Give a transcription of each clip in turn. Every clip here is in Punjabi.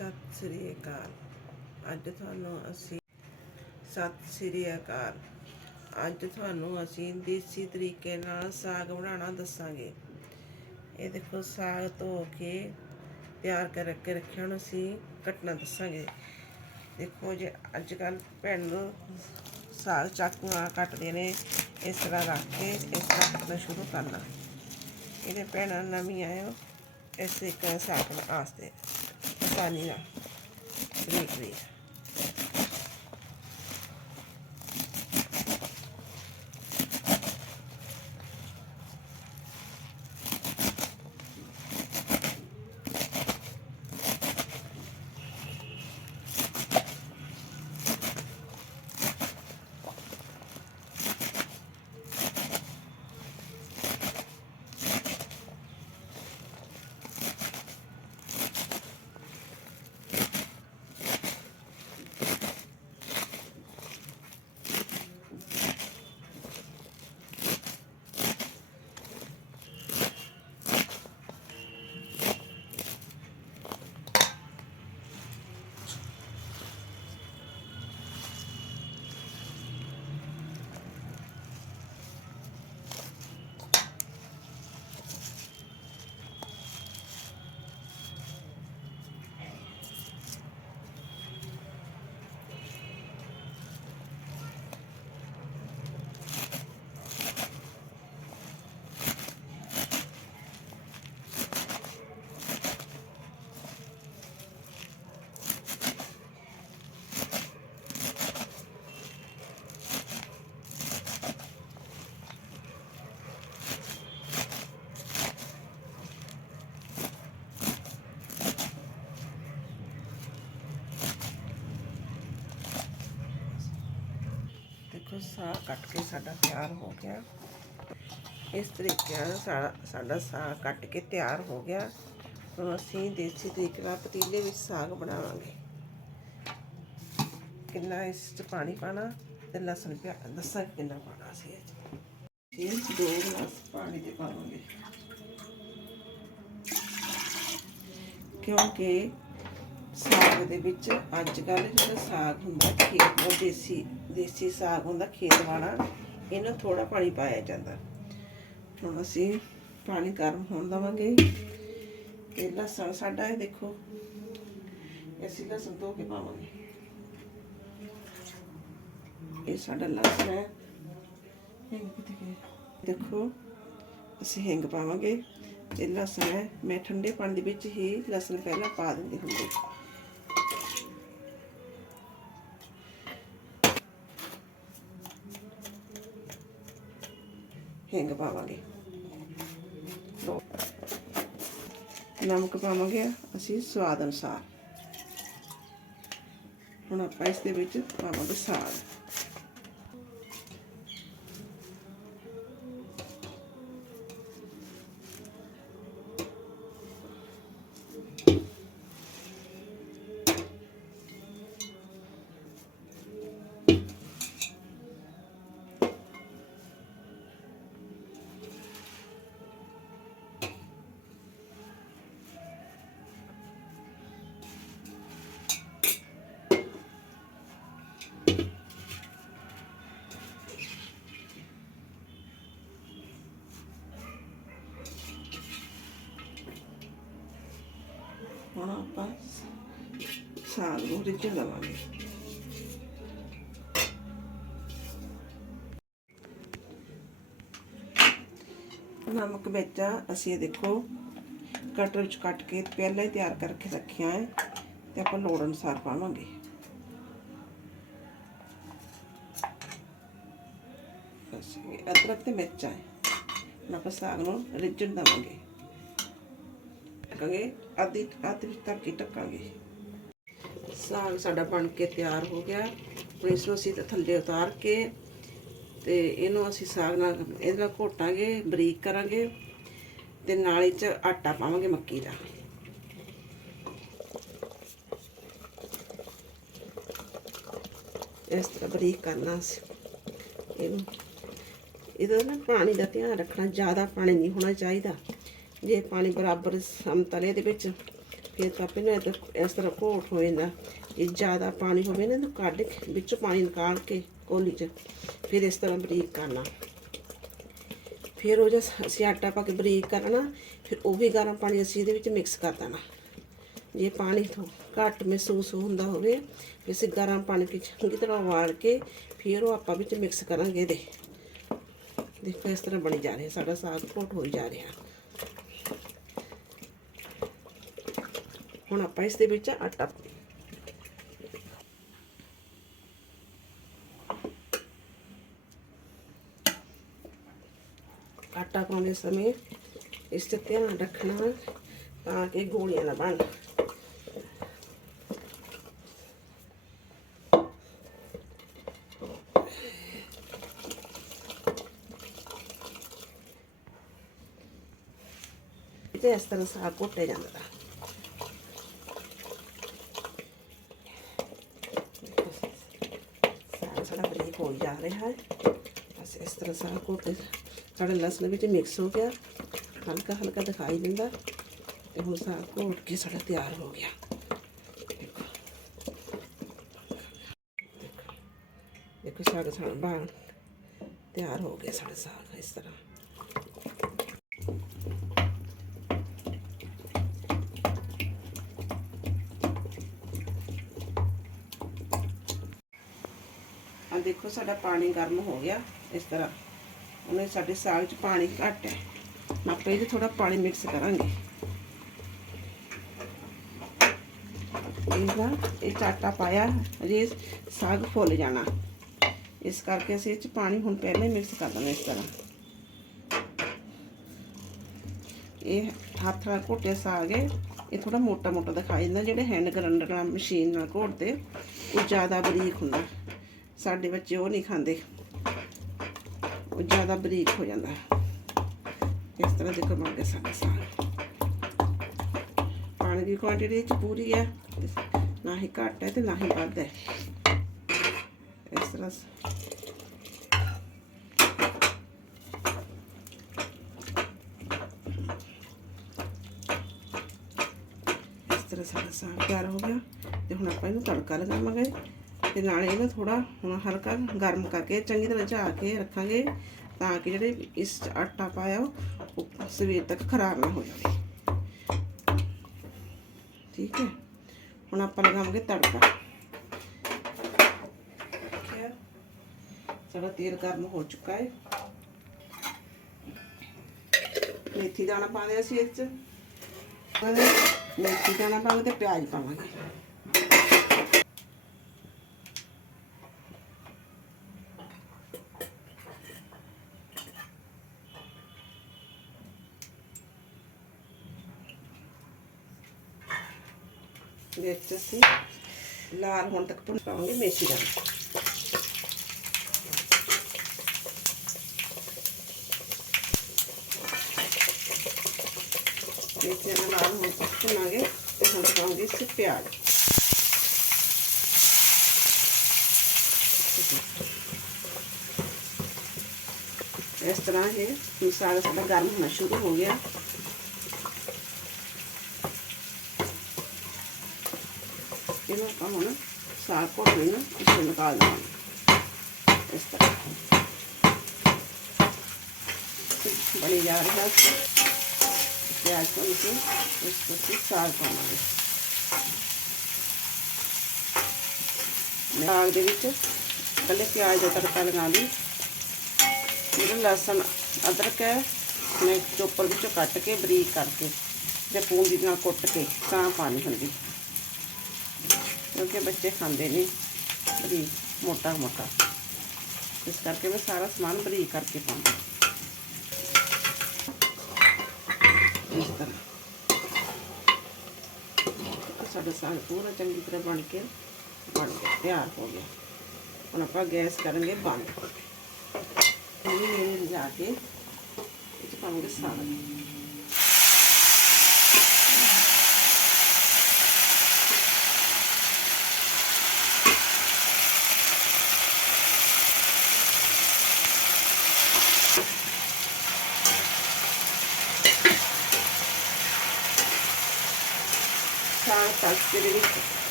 ਸਤਿ ਸ੍ਰੀ ਅਕਾਲ। ਅੱਜ ਤੁਹਾਨੂੰ ਅਸੀਂ ਸਤਿ ਸ੍ਰੀ ਅਕਾਲ। ਅੱਜ ਤੁਹਾਨੂੰ ਅਸੀਂ ਦੇਸੀ ਤਰੀਕੇ ਨਾਲ ਸਾਗ ਬਣਾਉਣਾ ਦੱਸਾਂਗੇ। ਇਹ ਦੇਖੋ, ਸਾਗ ਧੋ ਕੇ ਤਿਆਰ ਕਰਕੇ ਰੱਖਿਆ ਹੁਣ ਅਸੀਂ ਕੱਟਣਾ ਦੱਸਾਂਗੇ। ਦੇਖੋ ਜੇ ਅੱਜ ਕੱਲ ਭੈਣ ਨੂੰ ਸਾਗ ਚਾਕੂ ਨਾਲ ਕੱਟਦੇ ਨੇ, ਇਸ ਤਰ੍ਹਾਂ ਰੱਖ ਕੇ ਇਸ ਤਰ੍ਹਾਂ ਕੱਟਣਾ ਸ਼ੁਰੂ ਕਰਨਾ। ਇਹਦੇ ਭੈਣਾਂ ਨਵੀਆਂ ਆਇਓ ਇਸ ਤਰੀਕੇ ਨਾਲ ਸਾਗ ਬਣਾਉਣ ਵਾਸਤੇ ਆਸਾਨੀ ਨਾਲ ਬਰੀਕ ਬਰੀਕ ਦੇਖੋ ਸਾਗ ਕੱਟ ਕੇ ਸਾਡਾ ਤਿਆਰ ਹੋ ਗਿਆ। ਇਸ ਤਰੀਕੇ ਨਾਲ ਸਾਡਾ ਸਾਗ ਕੱਟ ਕੇ ਤਿਆਰ ਹੋ ਗਿਆ। ਹੁਣ ਅਸੀਂ ਦੇਸੀ ਤਰੀਕੇ ਨਾਲ ਪਤੀਲੇ ਵਿੱਚ ਸਾਗ ਬਣਾਵਾਂਗੇ। ਕਿੰਨਾ ਇਸ 'ਚ ਪਾਣੀ ਪਾਣਾ ਤੇ ਲਸਣ ਪਿਆ ਦੱਸਾਂ ਕਿੰਨਾ ਪਾਣਾ ਸੀ ਇਹ ਇਹ ਦੋ ਗਲਾਸ ਪਾਣੀ ਦੇ ਪਾਵਾਂਗੇ। ਕਿਉਂਕਿ ਸਾਗ ਦੇ ਵਿੱਚ ਅੱਜ ਕੱਲ ਜਿਹੜਾ ਸਾਗ ਹੁੰਦਾ ਖੇਤ ਉਹ ਦੇਸੀ ਦੇਸੀ ਸਾਗ ਹੁੰਦਾ ਖੇਤ ਵਾਲਾ ਇਹਨੂੰ ਥੋੜਾ ਪਾਣੀ ਪਾਇਆ ਜਾਂਦਾ। ਹੁਣ ਅਸੀਂ ਪਾਣੀ ਗਰਮ ਹੋਣ ਦਵਾਂਗੇ। ਤੇ ਲਸਣ ਸਾਡਾ ਇਹ ਦੇਖੋ, ਅਸੀਂ ਲਸਣ ਧੋ ਕੇ ਪਾਵਾਂਗੇ। ਇਹ ਸਾਡਾ ਲਸਣ ਹੈ। ਦੇਖੋ, ਅਸੀਂ ਹਿੰਗ ਪਾਵਾਂਗੇ। ਤੇ ਲਸਣ ਹੈ, ਮੈਂ ਠੰਡੇ ਪਾਣੀ ਦੇ ਵਿੱਚ ਹੀ ਲਸਣ ਪਹਿਲਾਂ ਪਾ ਦਿੰਦੀ ਹੁੰਦੀ। ਹਿੰਗ ਪਾਵਾਂਗੇ। ਦੋ ਨਮਕ ਪਾਵਾਂਗੇ ਅਸੀਂ ਸਵਾਦ ਅਨੁਸਾਰ। ਹੁਣ ਆਪਾਂ ਇਸ ਦੇ ਵਿੱਚ ਪਾਵਾਂਗੇ ਸਾਗ। ਹੁਣ ਆਪਾਂ ਸਾਗ ਨੂੰ ਰਿੱਝ ਲਵਾਂਗੇ ਨਮਕ ਵਿੱਚ ਅਸੀਂ ਇਹ ਦੇਖੋ ਕਟਰ ਵਿੱਚ ਕੱਟ ਕੇ ਪਹਿਲਾਂ ਹੀ ਤਿਆਰ ਕਰਕੇ ਰੱਖਿਆ ਹੈ ਤੇ ਆਪਾਂ ਲੋੜ ਅਨੁਸਾਰ ਪਾਵਾਂਗੇ। ਬਸ ਇਹ ਅਦਰਕ ਤੇ ਮਿਰਚਾਂ ਹੈ। ਹੁਣ ਆਪਾਂ ਸਾਗ ਨੂੰ ਰਿੱਝਣ ਦੇਵਾਂਗੇ। ਢੱਕਾਂਗੇ, ਅੱਧੀ, ਅੱਧ ਵਿੱਚ ਤੱਕ ਹੀ ਢੱਕਾਂਗੇ। ਸਾਗ ਸਾਡਾ ਬਣ ਕੇ ਤਿਆਰ ਹੋ ਗਿਆ। ਹੁਣ ਇਸ ਨੂੰ ਅਸੀਂ ਥੱਲੇ ਉਤਾਰ ਕੇ ਤੇ ਇਹਨੂੰ ਅਸੀਂ ਸਾਗ ਨਾਲ, ਇਹਦੇ ਨਾਲ ਘੋਟਾਂਗੇ, ਬਰੀਕ ਕਰਾਂਗੇ ਤੇ ਨਾਲ ਹੀ ਚ ਆਟਾ ਪਾਵਾਂਗੇ ਮੱਕੀ ਦਾ। ਇਸ ਤਰ੍ਹਾਂ ਬਰੀਕ ਕਰਨਾ ਅਸੀਂ। ਇਹਨੂੰ, ਇਹਦਾ ਨਾ ਪਾਣੀ ਦਾ ਧਿਆਨ ਰੱਖਣਾ, ਜ਼ਿਆਦਾ ਪਾਣੀ ਨਹੀਂ ਹੋਣਾ ਚਾਹੀਦਾ। ਜੇ ਪਾਣੀ ਬਰਾਬਰ ਸਮਤਲੇ ਦੇ ਵਿੱਚ, ਫਿਰ ਤਾਂ ਪਹਿਲਾਂ ਤਾਂ ਇਸ ਤਰ੍ਹਾਂ ਘੋਟ ਹੋ ਜਾਂਦਾ। ਜੇ ਜ਼ਿਆਦਾ ਪਾਣੀ ਹੋਵੇ ਨਾ ਤਾਂ ਕੱਢ ਕੇ ਵਿੱਚੋਂ ਪਾਣੀ ਨਿਕਾਲ ਕੇ ਕੋਲੀ 'ਚ, ਫਿਰ ਇਸ ਤਰ੍ਹਾਂ ਬਰੀਕ ਕਰਨਾ। ਫਿਰ ਉਹ ਜੇ ਅਸੀਂ ਆਟਾ ਪਾ ਕੇ ਬਰੀਕ ਕਰਨਾ, ਫਿਰ ਉਹ ਵੀ ਗਰਮ ਪਾਣੀ ਅਸੀਂ ਇਹਦੇ ਵਿੱਚ ਮਿਕਸ ਕਰ ਦੇਣਾ। ਜੇ ਪਾਣੀ ਤੋਂ ਘੱਟ ਮਹਿਸੂਸ ਹੁੰਦਾ ਹੋਵੇ, ਫਿਰ ਅਸੀਂ ਗਰਮ ਪਾਣੀ ਵਿੱਚ ਚੰਗੀ ਤਰ੍ਹਾਂ ਉਬਾਲ ਕੇ ਫਿਰ ਉਹ ਆਪਾਂ ਵਿੱਚ ਮਿਕਸ ਕਰਾਂਗੇ ਇਹਦੇ। ਦੇਖੋ ਇਸ ਤਰ੍ਹਾਂ ਬਣੀ ਜਾ ਰਿਹਾ, ਸਾਡਾ ਸਾਗ ਘੋਟ ਹੋਈ ਜਾ ਰਿਹਾ। ਹੁਣ ਆਪਾਂ ਇਸ ਦੇ ਵਿੱਚ ਆਟਾ ਆਟਾ ਪਾਉਂਦੇ ਸਮੇਂ ਇਸ ਤੇ ਧਿਆਨ ਰੱਖਣਾ ਤਾਂ ਕਿ ਗੋਲੀਆਂ ਨਾ ਬਣ ਤੇ ਇਸ ਤਰ੍ਹਾਂ ਸਾਗ ਘੋਟੇ ਜਾਂਦਾ ਦਾ ਸਾਗ ਸਾਡਾ ਬਰੀਕ ਹੋ ਜਾ ਰਿਹਾ ਹੈ। ਬਸ ਇਸ ਤਰ੍ਹਾਂ ਸਾਗ ਘੋਟੇ ਸਾਡਾ ਲਸਣ ਵਿੱਚ ਮਿਕਸ ਹੋ ਗਿਆ। ਹਲਕਾ ਹਲਕਾ ਦਿਖਾਈ ਦਿੰਦਾ। ਤੇ ਹੁਣ ਸਾਗ ਘੋਟ ਕੇ ਸਾਡਾ ਤਿਆਰ ਹੋ ਗਿਆ। ਦੇਖੋ। ਦੇਖੋ। ਸਾਡਾ ਸਾਗ ਬਣ ਤਿਆਰ ਹੋ ਗਿਆ ਸਾਡਾ ਸਾਗ ਇਸ ਤਰ੍ਹਾਂ। ਦੇਖੋ ਸਾਡਾ ਪਾਣੀ ਗਰਮ ਹੋ ਗਿਆ ਇਸ ਤਰ੍ਹਾਂ। ਉਹਨੇ ਸਾਡੇ ਸਾਗ 'ਚ ਪਾਣੀ ਘੱਟ ਹੈ। ਆਪਾਂ ਇਹਦੇ ਥੋੜਾ ਪਾਣੀ ਮਿਕਸ ਕਰਾਂਗੇ। ਇਹਦਾ ਇਹ ਚਾਟਾ ਪਾਇਆ, ਅਜੇ ਸਾਗ ਫੁੱਲ ਜਾਣਾ। ਇਸ ਕਰਕੇ ਅਸੀਂ ਇਹ 'ਚ ਪਾਣੀ ਹੁਣ ਪਹਿਲਾਂ ਹੀ ਮਿਕਸ ਕਰ ਦੇਣਾ ਇਸ ਤਰ੍ਹਾਂ। ਇਹ ਹੱਥ ਨਾਲ ਘੋਟਿਆ ਸਾਗ ਹੈ। ਇਹ ਥੋੜਾ ਮੋਟਾ ਮੋਟਾ ਦਿਖਾਈ ਦਿੰਦਾ, ਜਿਹੜੇ ਹੈਂਡ ਗ੍ਰੈਂਡਰ ਨਾਲ ਮਸ਼ੀਨ ਨਾਲ ਘੋਟਦੇ, ਉਹ ਜ਼ਿਆਦਾ ਬਰੀਕ ਹੁੰਦਾ। ਸਾਡੇ ਬੱਚੇ ਉਹ ਨਹੀਂ ਖਾਂਦੇ। ਉਹ ਜ਼ਿਆਦਾ ਬਰੀਕ ਹੋ ਜਾਂਦਾ। ਇਸ ਤਰ੍ਹਾਂ ਦੇਖੋ ਬਣ ਸਾਡਾ ਸਾਗ। ਪਾਣੀ ਦੀ ਕੁਆਂਟੀਟੀ 'ਚ ਪੂਰੀ ਹੈ, ਨਾ ਹੀ ਘੱਟ ਹੈ ਤੇ ਨਾ ਹੀ ਵੱਧ ਹੈ। ਇਸ ਤਰ੍ਹਾਂ ਇਸ ਤਰ੍ਹਾਂ ਸਾਡਾ ਸਾਗ ਤਿਆਰ ਹੋ ਗਿਆ। ਤੇ ਹੁਣ ਆਪਾਂ ਇਹਨੂੰ ਤੜਕਾ ਲਗਾਵਾਂਗੇ। ਤੇ ਨਾਲੇ ਇਹਨੂੰ ਥੋੜਾ ਹੁਣ ਹਲਕਾ ਗਰਮ ਕਰਕੇ ਚੰਗੀ ਤਰ੍ਹਾਂ ਝਾ ਕੇ ਰੱਖਾਂਗੇ ਤਾਂ ਕਿ ਜਿਹੜੇ ਇਸ 'ਚ ਆਟਾ ਪਾਇਆ ਉਹ ਸਵੇਰ ਤੱਕ ਖਰਾਬ ਨਾ ਹੋ ਜਾਵੇ। ਠੀਕ ਹੈ? ਹੁਣ ਆਪਾਂ ਲਗਾਵਾਂਗੇ ਤੜਕਾ। ਸਾਡਾ ਤੇਲ ਗਰਮ ਹੋ ਚੁੱਕਾ ਹੈ। ਮੇਥੀ ਦਾਣਾ ਪਾਉਂਦੇ ਅਸੀਂ ਇਸ 'ਚ। ਮੇਥੀ ਦਾਣਾ ਪਾਵਾਂਗੇ ਤੇ ਪਿਆਜ਼ ਪਾਵਾਂਗੇ। ਵਿੱਚ ਅਸੀਂ ਲਾਲ ਹੋਣ ਤੱਕ ਭੁੰਨ ਮੇਥੀ ਦਾਣਾ ਮੇਥੀ ਦਾਣਾ ਲਾਲ ਹੋਣ ਤੱਕ ਭੁੰਨਾਂਗੇ ਤੇ ਹੁਣ ਪਾਵਾਂਗੇ ਇਸ ਪਿਆਜ਼। ਇਸ ਤਰ੍ਹਾਂ ਇਹ ਮਸਾਲਾ ਸਾਡਾ ਗਰਮ ਹੋਣਾ ਸ਼ੁਰੂ ਹੋ ਗਿਆ। ఒక మనం సార్పోట్లను निकाल కాదాం इस तरह। बड़ी जा रही है प्याज को इसे इसको साग पावे साग के पहले प्याज का तड़का लगा लसन अदरक है, मैं चोपर बच्चों के, बरीक करके जो पूंजी कुट के सह पानी होंगी ਕਿਉਂਕਿ ਬੱਚੇ ਖਾਂਦੇ ਨਹੀਂ ਬਰੀਕ ਮੋਟਾ ਮੋਟਾ ਇਸ ਕਰਕੇ ਮੈਂ ਸਾਰਾ ਸਮਾਨ ਬਰੀਕ ਕਰਕੇ ਪਾਉਂਦੀ ਇਸ ਤਰ੍ਹਾਂ ਸਾਡਾ ਸਾਗ ਪੂਰਾ ਚੰਗੀ ਤਰ੍ਹਾਂ ਬਣ ਕੇ ਬਣ ਗਿਆ ਤਿਆਰ ਹੋ ਗਿਆ ਹੁਣ ਆਪਾਂ ਗੈਸ ਕਰਾਂਗੇ ਬੰਦ ਇਹ ਮੇਰੇ ਲਿਜਾ ਕੇ ਇਹ 'ਚ ਪਾਵਾਂਗੇ ਸਾਗ ਤੜਕੇ ਦੇ ਵਿੱਚ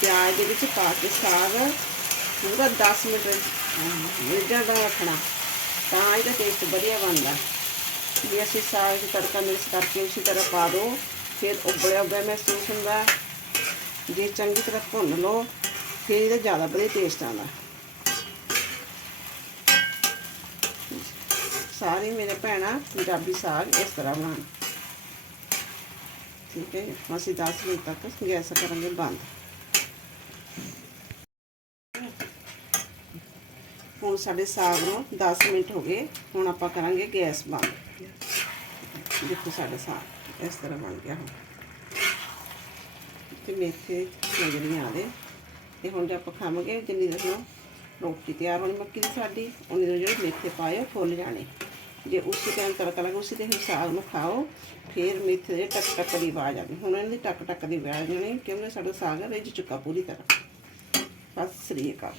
ਪਿਆਜ਼ ਦੇ ਵਿੱਚ ਪਾ ਕੇ ਸਾਗ ਪੂਰਾ 10 ਮਿੰਟ ਮਿਰਜ਼ਾਂ ਦਾ ਰੱਖਣਾ। ਤਾਂ ਇਹਦਾ ਟੇਸਟ ਵਧੀਆ ਬਣਦਾ। ਜੇ ਅਸੀਂ ਸਾਗ 'ਚ ਤੜਕਾ ਮਿਕਸ ਕਰਕੇ ਉਸੇ ਤਰ੍ਹਾਂ ਪਾ ਦਿਓ ਫਿਰ ਉਬਲਿਆ ਉਬਲਿਆ ਮਹਿਸੂਸ ਹੁੰਦਾ। ਜੇ ਚੰਗੀ ਤਰ੍ਹਾਂ ਭੁੰਨ ਲਓ, ਫਿਰ ਇਹਦਾ ਜ਼ਿਆਦਾ ਵਧੀਆ ਟੇਸਟ ਆਉਂਦਾ। ਸਾਰੇ ਮੇਰੇ ਭੈਣਾਂ ਪੰਜਾਬੀ ਸਾਗ ਇਸ ਤਰ੍ਹਾਂ ਬਣਾਉਣ। ਠੀਕ ਹੈ ਹੁਣ ਅਸੀਂ 10 ਮਿੰਟ ਤੱਕ ਗੈਸ ਕਰਾਂਗੇ ਬੰਦ ਹੁਣ ਸਾਡੇ ਸਾਗ ਨੂੰ 10 ਮਿੰਟ ਹੋ ਗਏ ਹੁਣ ਆਪਾਂ ਕਰਾਂਗੇ ਗੈਸ ਬੰਦ ਦੇਖੋ ਸਾਡਾ ਸਾਗ ਇਸ ਤਰ੍ਹਾਂ ਬਣ ਗਿਆ ਹੁਣ ਤੇ ਮੇਥੇ ਨਜ਼ਰ ਨਹੀਂ ਆਦੇ ਤੇ ਹੁਣ ਜੇ ਆਪਾਂ ਖਾਵਾਂਗੇ ਜਿੰਨੀ ਦੇਰ ਨੂੰ ਰੋਟੀ ਤਿਆਰ ਹੋਣੀ ਮੱਕੀ ਦੀ ਸਾਡੀ ਉਨੀ ਦੇਰ ਜਿਹੜੇ ਮੇਥੇ ਪਾਏ ਫੁੱਲ ਜਾਣੇ ਜੇ ਉਸੇ ਟਾਈਮ ਤੜਕਾ ਲੱਗਾ, ਉਸੇ ਦੇ ਹਿਸਾਬ ਨੂੰ ਖਾਓ, ਫਿਰ ਮੇਥੇ ਦੇ ਟਕ ਟਕ ਦੀ ਆਵਾਜ਼ ਆਣੀ ਹੁਣ ਇਹਨਾਂ ਦੀ ਟਕ ਟਕ ਦੀ ਆਵਾਜ਼ ਆਣੀ ਕਿਉਂਕਿ ਸਾਡਾ ਸਾਗ ਰਿੱਝ ਚੁੱਕਾ ਪੂਰੀ ਤਰ੍ਹਾਂ। ਬਸ ਸ੍ਰੀ ਅਕਾਲ।